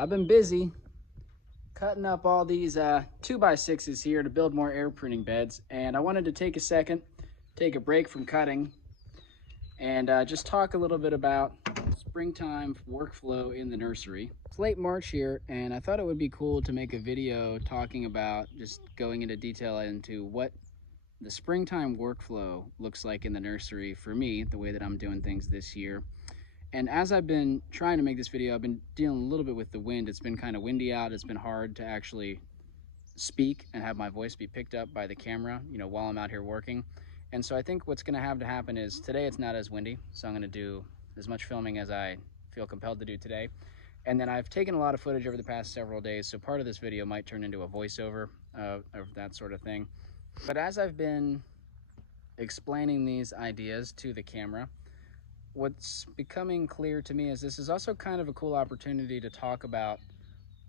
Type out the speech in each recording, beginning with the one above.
I've been busy cutting up all these 2x6s here to build more air pruning beds, and I wanted to take a second, take a break from cutting, and just talk a little bit about springtime workflow in the nursery. It's late March here, and I thought it would be cool to make a video talking about just going into detail into what the springtime workflow looks like in the nursery for me, the way that I'm doing things this year. And as I've been trying to make this video, I've been dealing a little bit with the wind. It's been kind of windy out. It's been hard to actually speak and have my voice be picked up by the camera, while I'm out here working. And so I think what's going to have to happen is today it's not as windy, so I'm going to do as much filming as I feel compelled to do today. And then I've taken a lot of footage over the past several days, so part of this video might turn into a voiceover of that sort of thing. But as I've been explaining these ideas to the camera, what's becoming clear to me is this is also kind of a cool opportunity to talk about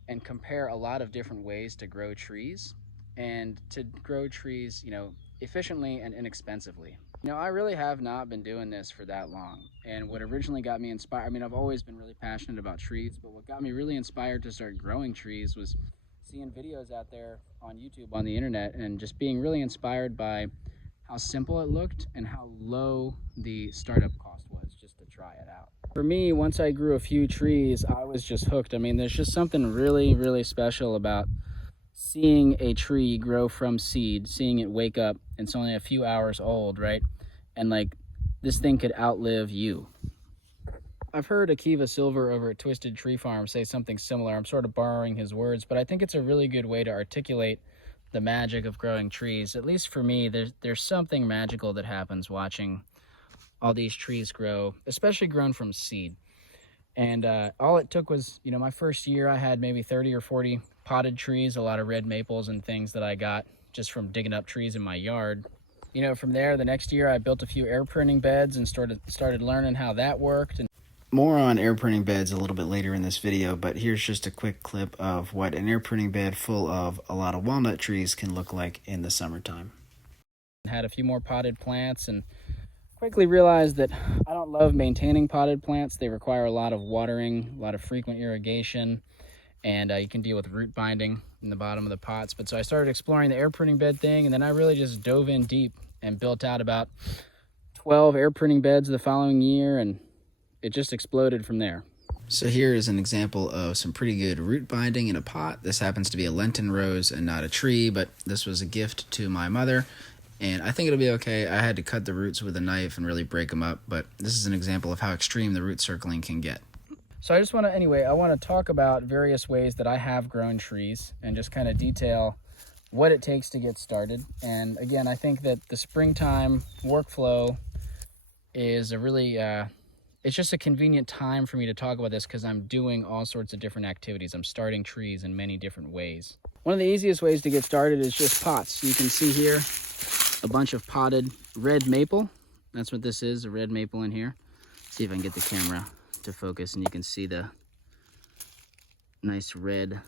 and compare a lot of different ways to grow trees, and to grow trees, efficiently and inexpensively. I really have not been doing this for that long, and what originally got me inspired, I've always been really passionate about trees, but what got me really inspired to start growing trees was seeing videos out there on YouTube, on the internet, and just being really inspired by how simple it looked and how low the startup cost was just to try it out. For me, once I grew a few trees, I was just hooked. There's just something really, really special about seeing a tree grow from seed, seeing it wake up, and it's only a few hours old, right? And this thing could outlive you. I've heard Akiva Silver over at Twisted Tree Farm say something similar. I'm sort of borrowing his words, but I think it's a really good way to articulate the magic of growing trees. At least for me, there's something magical that happens watching all these trees grow, especially grown from seed. And all it took was, my first year I had maybe 30 or 40 potted trees, a lot of red maples and things that I got just from digging up trees in my yard. From there, the next year I built a few air pruning beds and started learning how that worked. And more on air pruning beds a little bit later in this video, but here's just a quick clip of what an air pruning bed full of a lot of walnut trees can look like in the summertime. Had a few more potted plants and quickly realized that I don't love maintaining potted plants. They require a lot of watering, a lot of frequent irrigation, and you can deal with root binding in the bottom of the pots. But so I started exploring the air pruning bed thing, and then I really just dove in deep and built out about 12 air pruning beds the following year, and it just exploded from there. So here is an example of some pretty good root binding in a pot. This happens to be a Lenten rose and not a tree, but this was a gift to my mother, and I think it'll be okay. I had to cut the roots with a knife and really break them up, but this is an example of how extreme the root circling can get. So I want to talk about various ways that I have grown trees and just kind of detail what it takes to get started. And again, I think that the springtime workflow is a really, it's just a convenient time for me to talk about this because I'm doing all sorts of different activities. I'm starting trees in many different ways. One of the easiest ways to get started is just pots. You can see here a bunch of potted red maple. That's what this is, a red maple in here. See if I can get the camera to focus and you can see the nice red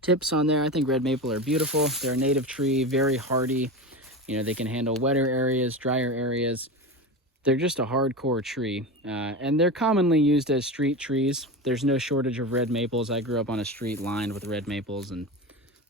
tips on there. I think red maple are beautiful. They're a native tree, very hardy. They can handle wetter areas, drier areas. They're just a hardcore tree, and they're commonly used as street trees. There's no shortage of red maples. I grew up on a street lined with red maples, and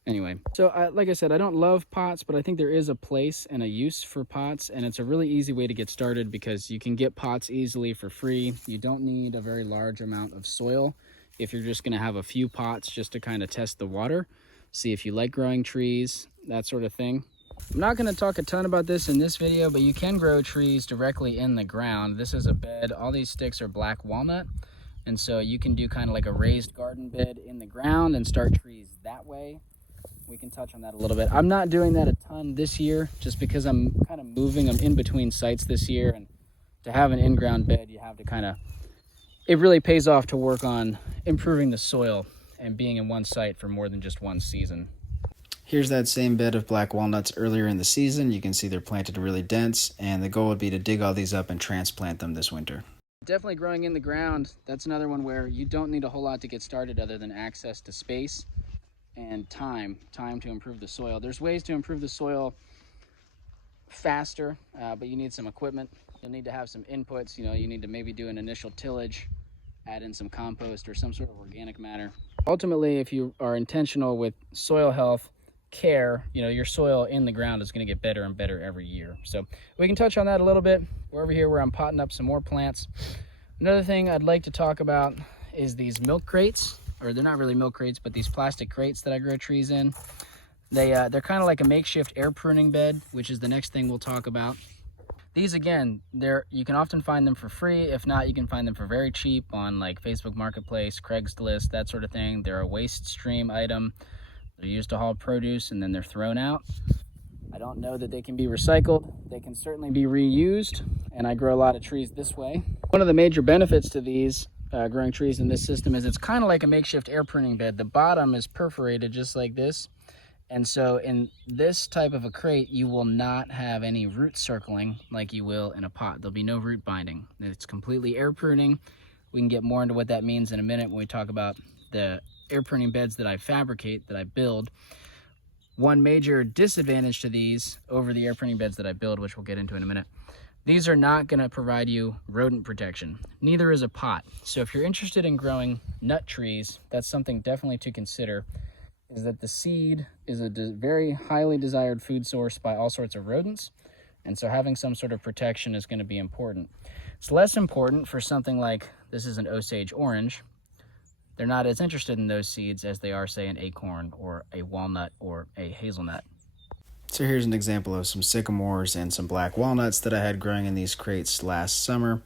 anyway. So like I said, I don't love pots, but I think there is a place and a use for pots, and it's a really easy way to get started because you can get pots easily for free. You don't need a very large amount of soil if you're just going to have a few pots just to kind of test the water, see if you like growing trees, that sort of thing. I'm not going to talk a ton about this in this video, but you can grow trees directly in the ground. This is a bed. All these sticks are black walnut, and so you can do kind of like a raised garden bed in the ground and start trees that way. We can touch on that a little bit. I'm not doing that a ton this year just because I'm kind of moving. I'm in between sites this year, and to have an in-ground bed, you have to it really pays off to work on improving the soil and being in one site for more than just one season. Here's that same bed of black walnuts earlier in the season. You can see they're planted really dense, and the goal would be to dig all these up and transplant them this winter. Definitely growing in the ground. That's another one where you don't need a whole lot to get started other than access to space and time to improve the soil. There's ways to improve the soil faster, but you need some equipment. You'll need to have some inputs. You need to maybe do an initial tillage add in some compost or some sort of organic matter. Ultimately, if you are intentional with soil health care, your soil in the ground is going to get better and better every year. So we can touch on that a little bit. We're over here where I'm potting up some more plants. Another thing I'd like to talk about is these milk crates, or they're not really milk crates, but these plastic crates that I grow trees in. They're kind of like a makeshift air pruning bed, which is the next thing we'll talk about. These, again, you can often find them for free. If not, you can find them for very cheap on like Facebook Marketplace, Craigslist, that sort of thing. They're a waste stream item. They're used to haul produce and then they're thrown out. I don't know that they can be recycled. They can certainly be reused, and I grow a lot of trees this way. One of the major benefits to these growing trees in this system is it's kind of like a makeshift air pruning bed. The bottom is perforated just like this. And so in this type of a crate, you will not have any root circling like you will in a pot. There'll be no root binding. It's completely air pruning. We can get more into what that means in a minute when we talk about the air pruning beds that I fabricate, that I build. One major disadvantage to these over the air pruning beds that I build, which we'll get into in a minute, these are not going to provide you rodent protection. Neither is a pot. So if you're interested in growing nut trees, that's something definitely to consider, is that the seed is a very highly desired food source by all sorts of rodents. And so having some sort of protection is going to be important. It's less important for something like, this is an Osage orange. They're not as interested in those seeds as they are, say, an acorn or a walnut or a hazelnut. So here's an example of some sycamores and some black walnuts that I had growing in these crates last summer.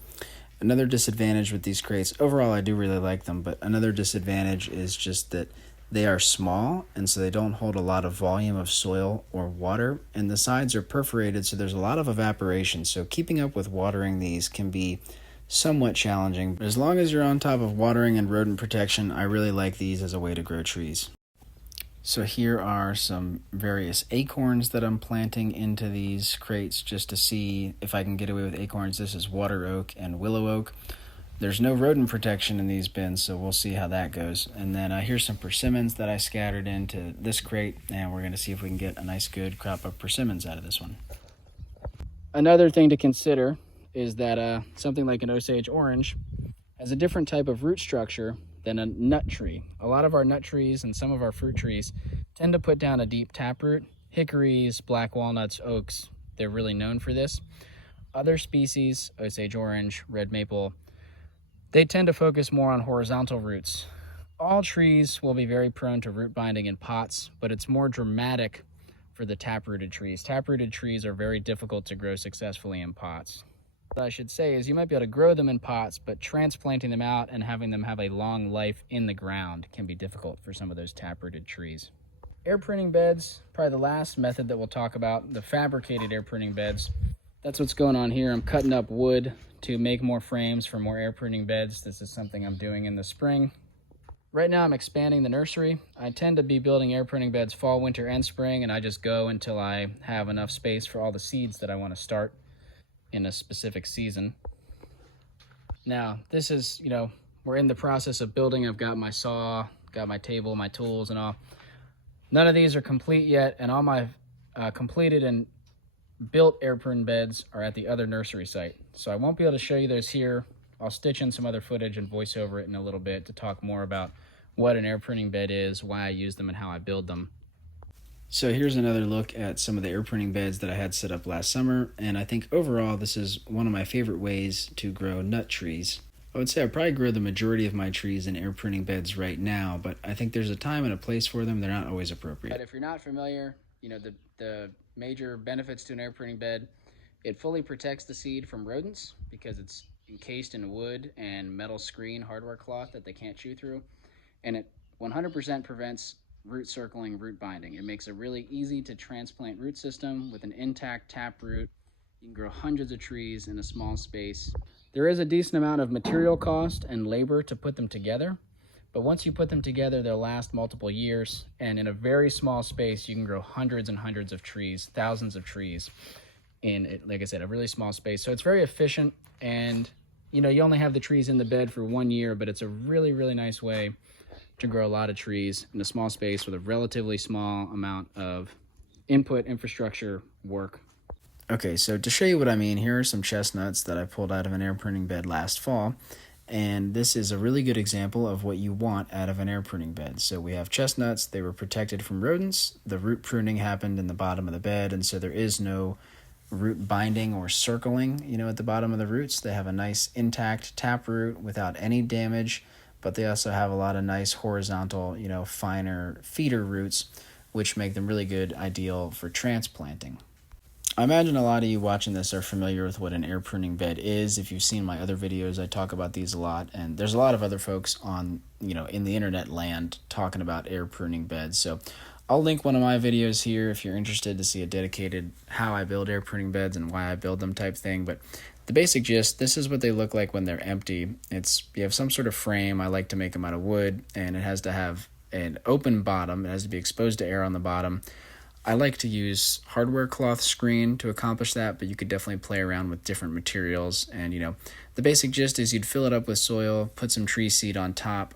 Another disadvantage with these crates, overall I do really like them, but another disadvantage is just that they are small, and so they don't hold a lot of volume of soil or water, and the sides are perforated, so there's a lot of evaporation. So keeping up with watering these can be somewhat challenging, but as long as you're on top of watering and rodent protection, I really like these as a way to grow trees. So here are some various acorns that I'm planting into these crates just to see if I can get away with acorns. This is water oak and willow oak. There's no rodent protection in these bins, so we'll see how that goes. And then here's some persimmons that I scattered into this crate, and we're going to see if we can get a nice good crop of persimmons out of this one. Another thing to consider is that something like an Osage orange has a different type of root structure than a nut tree. A lot of our nut trees and some of our fruit trees tend to put down a deep taproot. Hickories, black walnuts, oaks, they're really known for this. Other species, Osage orange, red maple, they tend to focus more on horizontal roots. All trees will be very prone to root binding in pots, but it's more dramatic for the taprooted trees. Taprooted trees are very difficult to grow successfully in pots. What I should say is you might be able to grow them in pots, but transplanting them out and having them have a long life in the ground can be difficult for some of those taprooted trees. Air pruning beds, probably the last method that we'll talk about, the fabricated air pruning beds. That's what's going on here. I'm cutting up wood to make more frames for more air pruning beds. This is something I'm doing in the spring. Right now I'm expanding the nursery. I tend to be building air pruning beds fall, winter, and spring, and I just go until I have enough space for all the seeds that I want to start in a specific season. Now, this is, we're in the process of building. I've got my saw, got my table, my tools, and all. None of these are complete yet, and all my completed and built air prune beds are at the other nursery site. So I won't be able to show you those here. I'll stitch in some other footage and voice over it in a little bit to talk more about what an air pruning bed is, why I use them, and how I build them. So here's another look at some of the air pruning beds that I had set up last summer, and I think overall this is one of my favorite ways to grow nut trees. I would say I probably grow the majority of my trees in air pruning beds right now, but I think there's a time and a place for them. They're not always appropriate. But if you're not familiar, the major benefits to an air pruning bed, it fully protects the seed from rodents because it's encased in wood and metal screen hardware cloth that they can't chew through, and it 100% prevents root circling, root binding. It makes a really easy to transplant root system with an intact taproot. You can grow hundreds of trees in a small space. There is a decent amount of material cost and labor to put them together, but once you put them together, they'll last multiple years, and in a very small space, you can grow hundreds and hundreds of trees, thousands of trees in, like I said, a really small space. So it's very efficient, and you only have the trees in the bed for 1 year, but it's a really, really nice way to grow a lot of trees in a small space with a relatively small amount of input infrastructure work. Okay, so to show you what I mean, here are some chestnuts that I pulled out of an air pruning bed last fall. And this is a really good example of what you want out of an air pruning bed. So we have chestnuts, they were protected from rodents. The root pruning happened in the bottom of the bed, and so there is no root binding or circling, at the bottom of the roots. They have a nice intact taproot without any damage, but they also have a lot of nice horizontal, finer feeder roots, which make them really good, ideal for transplanting. I imagine a lot of you watching this are familiar with what an air pruning bed is. If you've seen my other videos, I talk about these a lot, and there's a lot of other folks on, in the internet land talking about air pruning beds. So I'll link one of my videos here if you're interested to see a dedicated how I build air pruning beds and why I build them type thing. But the basic gist, this is what they look like when they're empty. You have some sort of frame. I like to make them out of wood, and it has to have an open bottom. It has to be exposed to air on the bottom. I like to use hardware cloth screen to accomplish that, but you could definitely play around with different materials. And, the basic gist is you'd fill it up with soil, put some tree seed on top.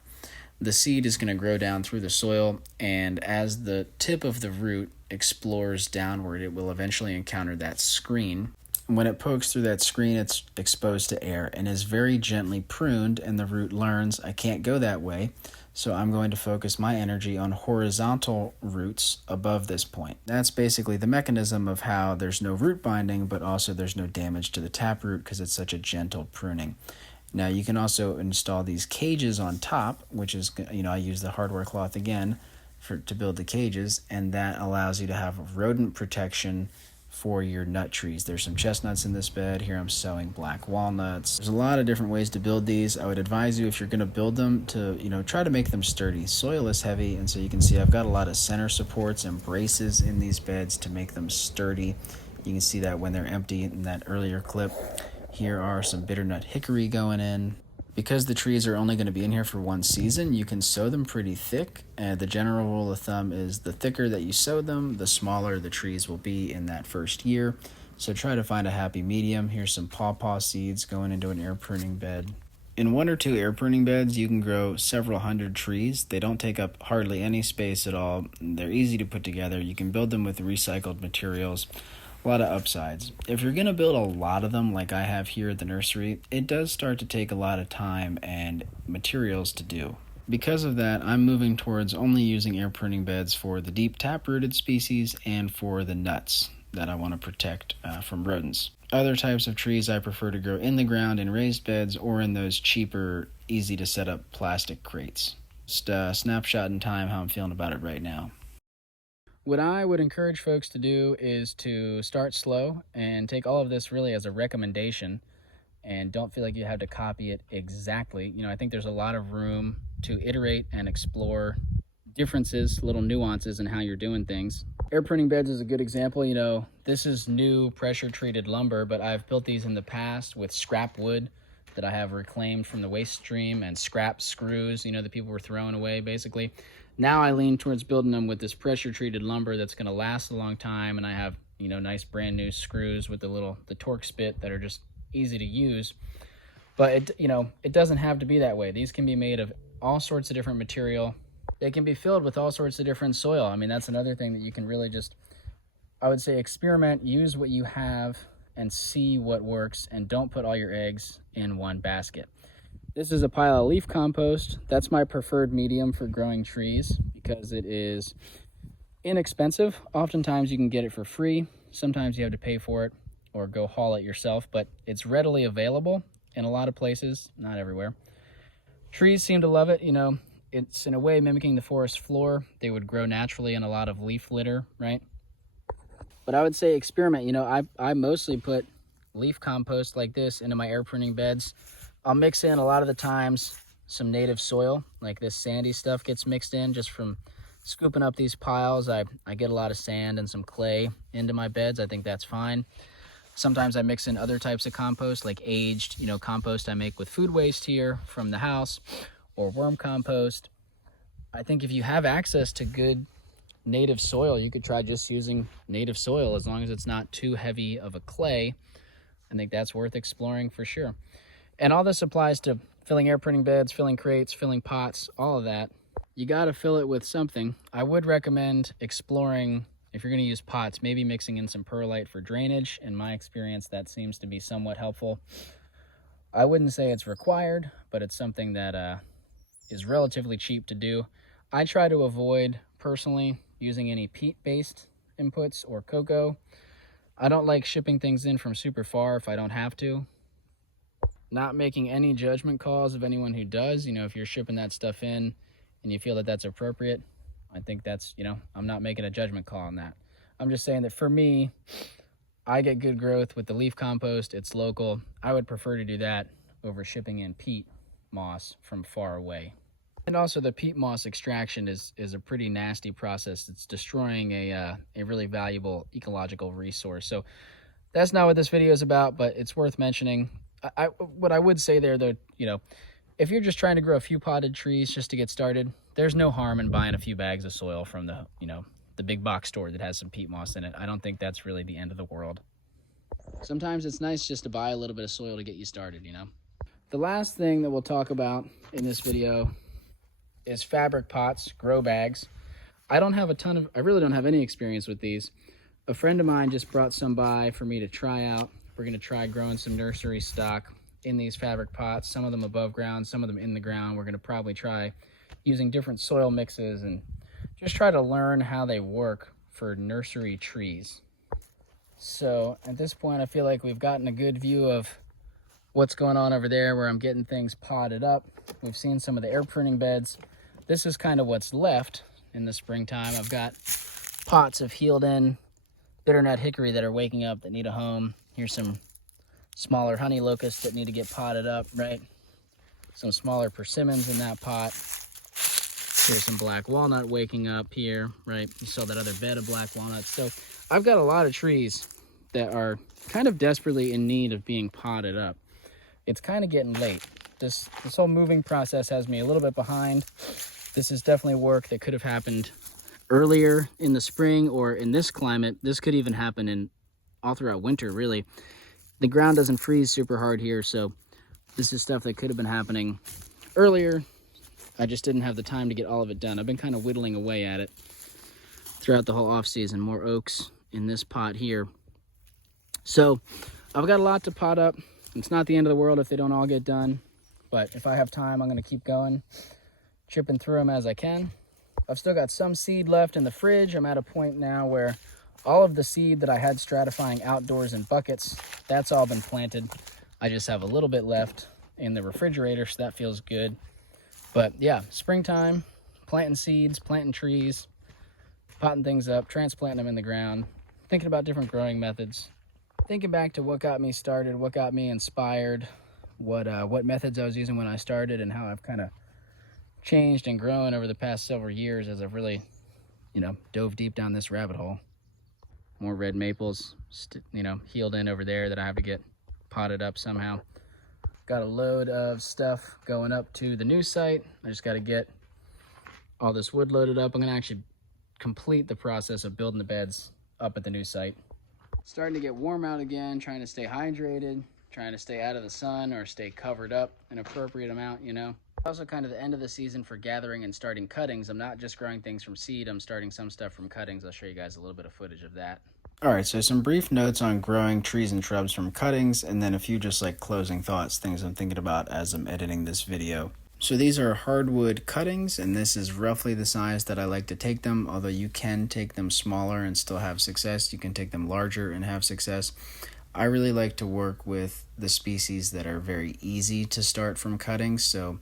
The seed is going to grow down through the soil, and as the tip of the root explores downward, it will eventually encounter that screen. When it pokes through that screen, it's exposed to air and is very gently pruned, and the root learns, I can't go that way. So I'm going to focus my energy on horizontal roots above this point. That's basically the mechanism of how there's no root binding, but also there's no damage to the taproot because it's such a gentle pruning. Now you can also install these cages on top, which is, I use the hardware cloth again to build the cages, and that allows you to have rodent protection for your nut trees. There's some chestnuts in this bed. Here I'm sowing black walnuts. There's a lot of different ways to build these. I would advise you, if you're going to build them, to try to make them sturdy. Soil is heavy, and so you can see I've got a lot of center supports and braces in these beds to make them sturdy. You can see that when they're empty in that earlier clip. Here are some bitternut hickory going in. Because the trees are only going to be in here for one season, you can sow them pretty thick. The general rule of thumb is the thicker that you sow them, the smaller the trees will be in that first year. So try to find a happy medium. Here's some pawpaw seeds going into an air pruning bed. In 1 or 2 air pruning beds, you can grow several hundred trees. They don't take up hardly any space at all. They're easy to put together. You can build them with recycled materials. A lot of upsides. If you're going to build a lot of them like I have here at the nursery, it does start to take a lot of time and materials to do. Because of that, I'm moving towards only using air pruning beds for the deep tap-rooted species and for the nuts that I want to protect from rodents. Other types of trees I prefer to grow in the ground in raised beds or in those cheaper, easy to set up plastic crates. Just a snapshot in time how I'm feeling about it right now. What I would encourage folks to do is to start slow and take all of this really as a recommendation, and don't feel like you have to copy it exactly. I think there's a lot of room to iterate and explore differences, little nuances in how you're doing things. Air pruning beds is a good example. This is new pressure treated lumber, but I've built these in the past with scrap wood that I have reclaimed from the waste stream and scrap screws, that people were throwing away basically. Now I lean towards building them with this pressure treated lumber that's going to last a long time, and I have, nice brand new screws with the torque spit that are just easy to use. But it doesn't have to be that way. These can be made of all sorts of different material. They can be filled with all sorts of different soil. I mean, that's another thing that you can really just, I would say, experiment, use what you have and see what works, and don't put all your eggs in one basket. This is a pile of leaf compost. That's my preferred medium for growing trees because it is inexpensive. Oftentimes you can get it for free. Sometimes you have to pay for it or go haul it yourself, but it's readily available in a lot of places, not everywhere. Trees seem to love it. It's in a way mimicking the forest floor. They would grow naturally in a lot of leaf litter, right? But I would say experiment. I mostly put leaf compost like this into my air pruning beds. I'll mix in a lot of the times some native soil, like this sandy stuff gets mixed in just from scooping up these piles. I get a lot of sand and some clay into my beds. I think that's fine. Sometimes I mix in other types of compost, like aged, compost I make with food waste here from the house, or worm compost. I think if you have access to good native soil, you could try just using native soil as long as it's not too heavy of a clay. I think that's worth exploring for sure. And all this applies to filling air pruning beds, filling crates, filling pots, all of that. You got to fill it with something. I would recommend exploring, if you're going to use pots, maybe mixing in some perlite for drainage. In my experience, that seems to be somewhat helpful. I wouldn't say it's required, but it's something that is relatively cheap to do. I try to avoid, personally, using any peat-based inputs or cocoa. I don't like shipping things in from super far if I don't have to. Not making any judgment calls of anyone who does. You know, if you're shipping that stuff in and you feel that that's appropriate, I think that's, you know, I'm not making a judgment call on that. I'm just saying that for me, I get good growth with the leaf compost. It's local. I would prefer to do that over shipping in peat moss from far away. And also the peat moss extraction is a pretty nasty process. It's destroying a really valuable ecological resource. So that's not what this video is about, but it's worth mentioning. What I would say there, though, you know, if you're just trying to grow a few potted trees just to get started, there's no harm in buying a few bags of soil from the, you know, the big box store that has some peat moss in it. I don't think that's really the end of the world. Sometimes it's nice just to buy a little bit of soil to get you started, you know. The last thing that we'll talk about in this video is fabric pots, grow bags. I really don't have any experience with these. A friend of mine just brought some by for me to try out. We're gonna try growing some nursery stock in these fabric pots, some of them above ground, some of them in the ground. We're gonna probably try using different soil mixes and just try to learn how they work for nursery trees. So at this point, I feel like we've gotten a good view of what's going on over there where I'm getting things potted up. We've seen some of the air pruning beds. This is kind of what's left in the springtime. I've got pots of healed in bitternut hickory that are waking up that need a home. Here's some smaller honey locusts that need to get potted up, right? Some smaller persimmons in that pot. Here's some black walnut waking up here, right? You saw that other bed of black walnuts. So I've got a lot of trees that are kind of desperately in need of being potted up. It's kind of getting late. This whole moving process has me a little bit behind. This is definitely work that could have happened earlier in the spring, or in this climate. This could even happen all throughout winter, really. The ground doesn't freeze super hard here, so this is stuff that could have been happening earlier. I just didn't have the time to get all of it done. I've been kind of whittling away at it throughout the whole off season. More oaks in this pot here. So I've got a lot to pot up. It's not the end of the world if they don't all get done, but if I have time, I'm going to keep going, chipping through them as I can. I've still got some seed left in the fridge. I'm at a point now where all of the seed that I had stratifying outdoors in buckets, that's all been planted. I just have a little bit left in the refrigerator, so that feels good. But yeah, springtime, planting seeds, planting trees, potting things up, transplanting them in the ground, thinking about different growing methods, thinking back to what got me started, what got me inspired, what methods I was using when I started, and how I've kind of changed and grown over the past several years as I've really, you know, dove deep down this rabbit hole. More red maples, you know, healed in over there that I have to get potted up somehow. Got a load of stuff going up to the new site. I just got to get all this wood loaded up. I'm going to actually complete the process of building the beds up at the new site. Starting to get warm out again, trying to stay hydrated, trying to stay out of the sun or stay covered up an appropriate amount, you know. Also kind of the end of the season for gathering and starting cuttings. I'm not just growing things from seed, I'm starting some stuff from cuttings. I'll show you guys a little bit of footage of that. Alright, so some brief notes on growing trees and shrubs from cuttings, and then a few just like closing thoughts, things I'm thinking about as I'm editing this video. So these are hardwood cuttings, and this is roughly the size that I like to take them, although you can take them smaller and still have success. You can take them larger and have success. I really like to work with the species that are very easy to start from cuttings. So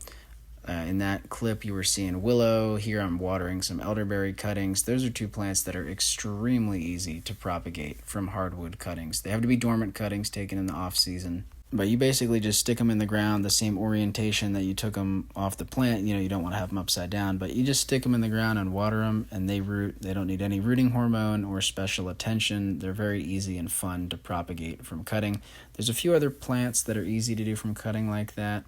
in that clip you were seeing willow. Here I'm watering some elderberry cuttings. Those are two plants that are extremely easy to propagate from hardwood cuttings. They have to be dormant cuttings taken in the off season. But you basically just stick them in the ground, the same orientation that you took them off the plant. You know, you don't want to have them upside down, but you just stick them in the ground and water them, and they root. They don't need any rooting hormone or special attention. They're very easy and fun to propagate from cutting. There's a few other plants that are easy to do from cutting like that.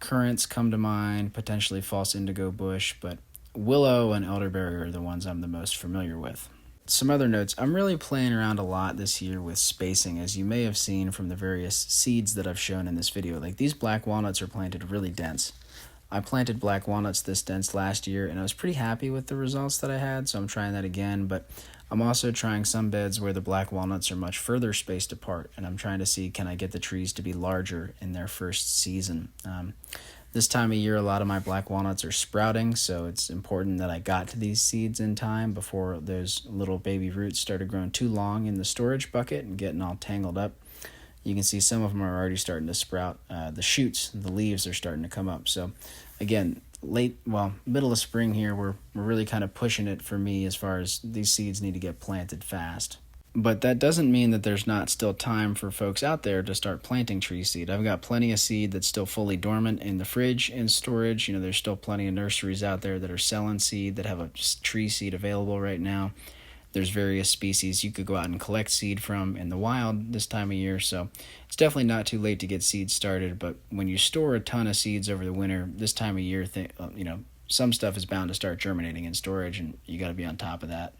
Currants come to mind, potentially false indigo bush, but willow and elderberry are the ones I'm the most familiar with. Some other notes. I'm really playing around a lot this year with spacing, as you may have seen from the various seeds that I've shown in this video. Like, these black walnuts are planted really dense. I planted black walnuts this dense last year, and I was pretty happy with the results that I had, so I'm trying that again. But I'm also trying some beds where the black walnuts are much further spaced apart, and I'm trying to see, can I get the trees to be larger in their first season. This time of year, a lot of my black walnuts are sprouting, so it's important that I got to these seeds in time before those little baby roots started growing too long in the storage bucket and getting all tangled up. You can see some of them are already starting to sprout. The shoots, the leaves are starting to come up. So again, middle of spring here, we're really kind of pushing it for me as far as these seeds need to get planted fast. But that doesn't mean that there's not still time for folks out there to start planting tree seed. I've got plenty of seed that's still fully dormant in the fridge in storage. There's still plenty of nurseries out there that are selling seed, that have a tree seed available right now. There's various species you could go out and collect seed from in the wild this time of year, so it's definitely not too late to get seeds started. But when you store a ton of seeds over the winter, this time of year, some stuff is bound to start germinating in storage, and you got to be on top of that.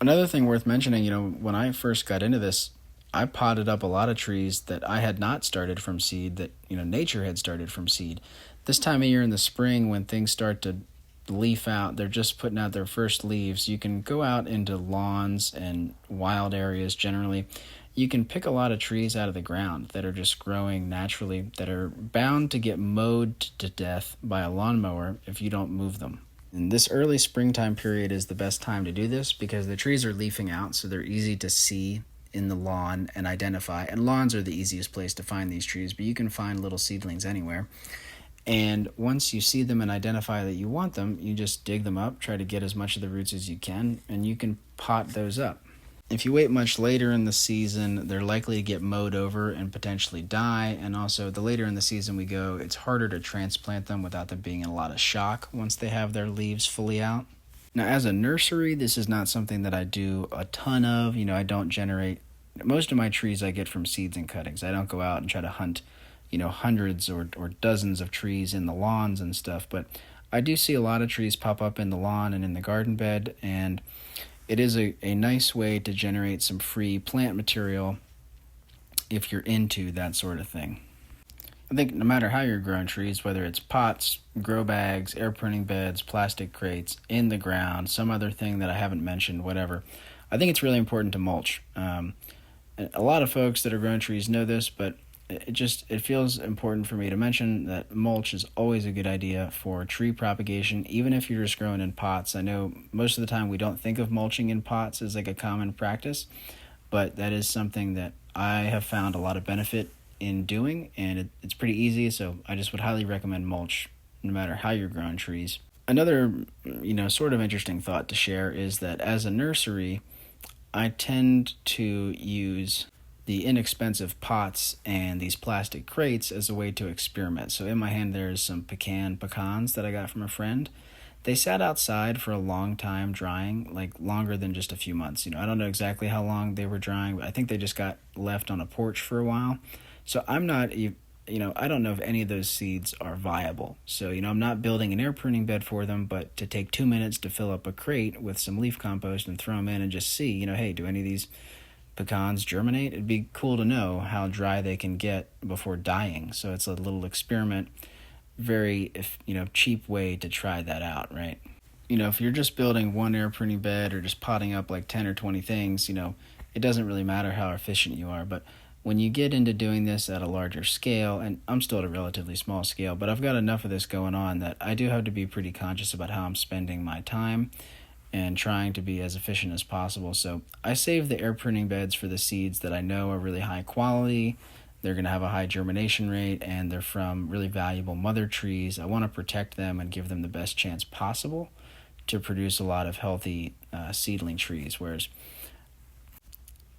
Another thing worth mentioning, when I first got into this, I potted up a lot of trees that I had not started from seed, that, nature had started from seed. This time of year in the spring, when things start to leaf out, they're just putting out their first leaves, you can go out into lawns and wild areas generally. You can pick a lot of trees out of the ground that are just growing naturally, that are bound to get mowed to death by a lawnmower if you don't move them. And this early springtime period is the best time to do this because the trees are leafing out, so they're easy to see in the lawn and identify. And lawns are the easiest place to find these trees, but you can find little seedlings anywhere. And once you see them and identify that you want them, you just dig them up, try to get as much of the roots as you can, and you can pot those up. If you wait much later in the season, they're likely to get mowed over and potentially die. And also, the later in the season we go, it's harder to transplant them without them being in a lot of shock once they have their leaves fully out. Now, as a nursery, this is not something that I do a ton of. I don't generate... Most of my trees I get from seeds and cuttings. I don't go out and try to hunt, hundreds or dozens of trees in the lawns and stuff. But I do see a lot of trees pop up in the lawn and in the garden bed, and it is a nice way to generate some free plant material if you're into that sort of thing. I think no matter how you're growing trees, whether it's pots, grow bags, air pruning beds, plastic crates, in the ground, some other thing that I haven't mentioned, whatever, I think it's really important to mulch. A lot of folks that are growing trees know this, but it feels important for me to mention that mulch is always a good idea for tree propagation, even if you're just growing in pots. I know most of the time we don't think of mulching in pots as like a common practice, but that is something that I have found a lot of benefit in doing, and it's pretty easy, so I just would highly recommend mulch no matter how you're growing trees. Another, sort of interesting thought to share is that as a nursery, I tend to use the inexpensive pots and these plastic crates as a way to experiment. So in my hand there's some pecans that I got from a friend. They sat outside for a long time drying, like longer than just a few months. I don't know exactly how long they were drying, but I think they just got left on a porch for a while. So I'm not, I don't know if any of those seeds are viable. So, I'm not building an air pruning bed for them, but to take 2 minutes to fill up a crate with some leaf compost and throw them in and just see, hey, do any of these pecans germinate? It'd be cool to know how dry they can get before dying. So it's a little experiment, very cheap way to try that out, right? If you're just building one air pruning bed or just potting up like 10 or 20 things, it doesn't really matter how efficient you are. But when you get into doing this at a larger scale, and I'm still at a relatively small scale, but I've got enough of this going on that I do have to be pretty conscious about how I'm spending my time and trying to be as efficient as possible. So I save the air pruning beds for the seeds that I know are really high quality, they're going to have a high germination rate, and they're from really valuable mother trees. I want to protect them and give them the best chance possible to produce a lot of healthy seedling trees, whereas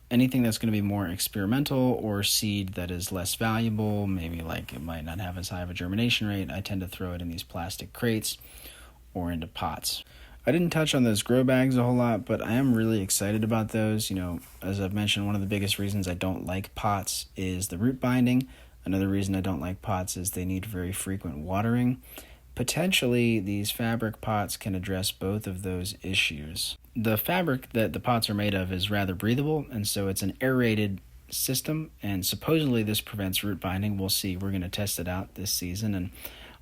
anything that's going to be more experimental or seed that is less valuable, maybe like it might not have as high of a germination rate, I tend to throw it in these plastic crates or into pots. I didn't touch on those grow bags a whole lot, but I am really excited about those. As I've mentioned, one of the biggest reasons I don't like pots is the root binding. Another reason I don't like pots is they need very frequent watering. Potentially, these fabric pots can address both of those issues. The fabric that the pots are made of is rather breathable, and so it's an aerated system, and supposedly this prevents root binding. We'll see. We're going to test it out this season, and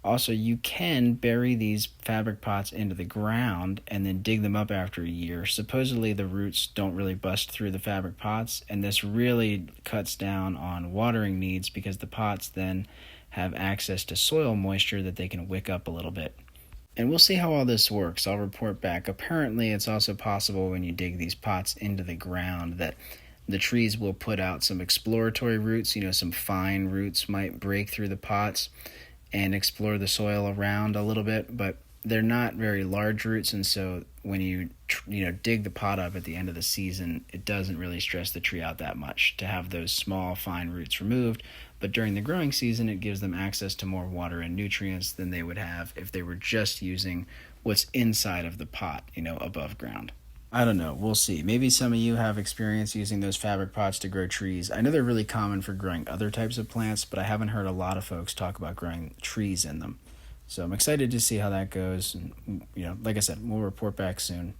Also, you can bury these fabric pots into the ground and then dig them up after a year. Supposedly, the roots don't really bust through the fabric pots, and this really cuts down on watering needs because the pots then have access to soil moisture that they can wick up a little bit. And we'll see how all this works. I'll report back. Apparently, it's also possible when you dig these pots into the ground that the trees will put out some exploratory roots. Some fine roots might break through the pots and explore the soil around a little bit, but they're not very large roots, and so when you dig the pot up at the end of the season, it doesn't really stress the tree out that much to have those small fine roots removed. But during the growing season, it gives them access to more water and nutrients than they would have if they were just using what's inside of the pot, above ground. I don't know. We'll see. Maybe some of you have experience using those fabric pots to grow trees. I know they're really common for growing other types of plants, but I haven't heard a lot of folks talk about growing trees in them. So I'm excited to see how that goes. And, like I said, we'll report back soon.